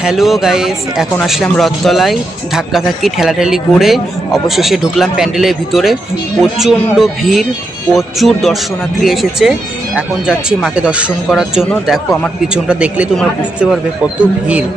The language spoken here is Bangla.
হ্যালো গাইস, এখন আসলাম রথতলায়, ধাক্কাধাক্কি ঠেলাঠেলি করে অবশেষে ঢুকলাম প্যান্ডেলের ভিতরে। প্রচণ্ড ভিড়, প্রচুর দর্শনার্থী এসেছে। এখন যাচ্ছি মাকে দর্শন করার জন্য। দেখো আমার পিছনটা দেখলে তোমরা বুঝতে পারবে কত ভিড়।